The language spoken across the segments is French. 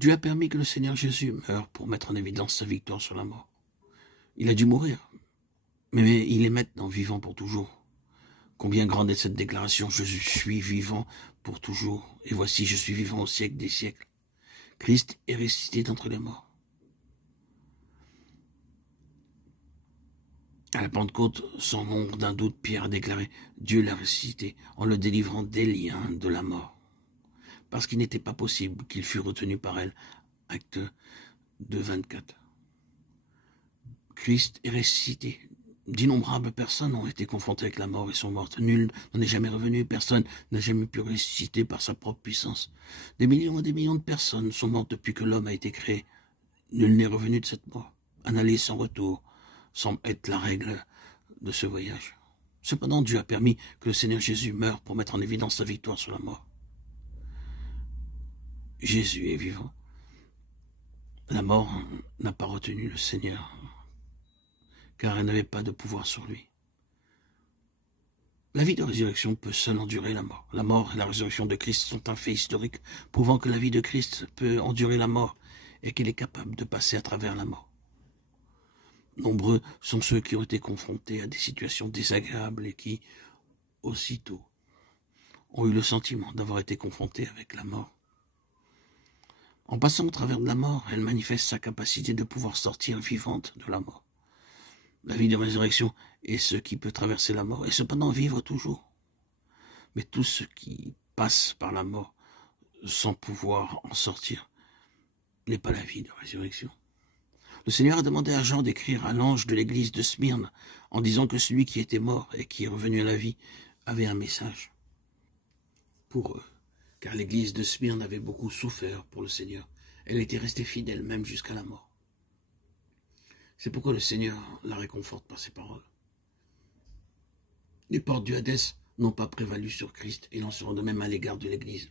Dieu a permis que le Seigneur Jésus meure pour mettre en évidence sa victoire sur la mort. Il a dû mourir, mais il est maintenant vivant pour toujours. Combien grande est cette déclaration: je suis vivant pour toujours, et voici je suis vivant au siècle des siècles. Christ est ressuscité d'entre les morts. À la Pentecôte, sans l'ombre d'un doute, Pierre a déclaré: Dieu l'a ressuscité en le délivrant des liens de la mort, parce qu'il n'était pas possible qu'il fût retenu par elle. Acte 2, 24. Christ est ressuscité. D'innombrables personnes ont été confrontées avec la mort et sont mortes. Nul n'en est jamais revenu. Personne n'a jamais pu ressusciter par sa propre puissance. Des millions et des millions de personnes sont mortes depuis que l'homme a été créé. Nul n'est revenu de cette mort. Un aller sans retour semble être la règle de ce voyage. Cependant, Dieu a permis que le Seigneur Jésus meure pour mettre en évidence sa victoire sur la mort. Jésus est vivant. La mort n'a pas retenu le Seigneur, car elle n'avait pas de pouvoir sur lui. La vie de résurrection peut seule endurer la mort. La mort et la résurrection de Christ sont un fait historique, prouvant que la vie de Christ peut endurer la mort et qu'il est capable de passer à travers la mort. Nombreux sont ceux qui ont été confrontés à des situations désagréables et qui, aussitôt, ont eu le sentiment d'avoir été confrontés avec la mort. En passant au travers de la mort, elle manifeste sa capacité de pouvoir sortir vivante de la mort. La vie de résurrection est ce qui peut traverser la mort et cependant vivre toujours. Mais tout ce qui passe par la mort sans pouvoir en sortir n'est pas la vie de résurrection. Le Seigneur a demandé à Jean d'écrire à l'ange de l'église de Smyrne en disant que celui qui était mort et qui est revenu à la vie avait un message pour eux, car l'église de Smyrne avait beaucoup souffert pour le Seigneur. Elle était restée fidèle même jusqu'à la mort. C'est pourquoi le Seigneur la réconforte par ses paroles. Les portes du Hadès n'ont pas prévalu sur Christ et n'en seront de même à l'égard de l'Église.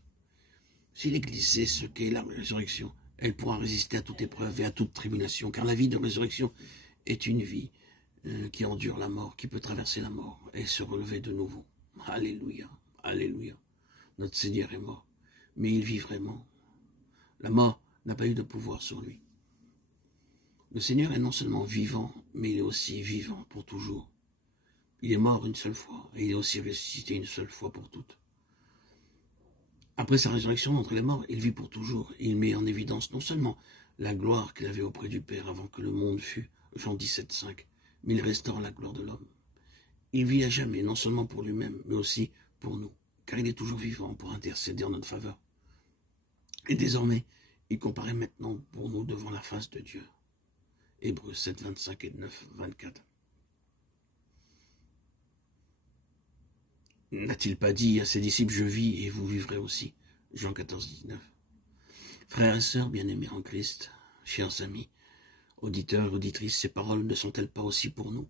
Si l'Église sait ce qu'est la résurrection, elle pourra résister à toute épreuve et à toute tribulation, car la vie de résurrection est une vie qui endure la mort, qui peut traverser la mort et se relever de nouveau. Alléluia, alléluia. Notre Seigneur est mort, mais il vit vraiment. La mort n'a pas eu de pouvoir sur lui. Le Seigneur est non seulement vivant, mais il est aussi vivant pour toujours. Il est mort une seule fois, et il est aussi ressuscité une seule fois pour toutes. Après sa résurrection d'entre les morts, il vit pour toujours, et il met en évidence non seulement la gloire qu'il avait auprès du Père avant que le monde fût, Jean 17, 5, mais il restaure la gloire de l'homme. Il vit à jamais, non seulement pour lui-même, mais aussi pour nous, car il est toujours vivant pour intercéder en notre faveur. Et désormais, il comparaît maintenant pour nous devant la face de Dieu. Hébreux 7, 25 et 9, 24. N'a-t-il pas dit à ses disciples: je vis et vous vivrez aussi? Jean 14, 19. Frères et sœurs bien-aimés en Christ, chers amis, auditeurs et auditrices, ces paroles ne sont-elles pas aussi pour nous?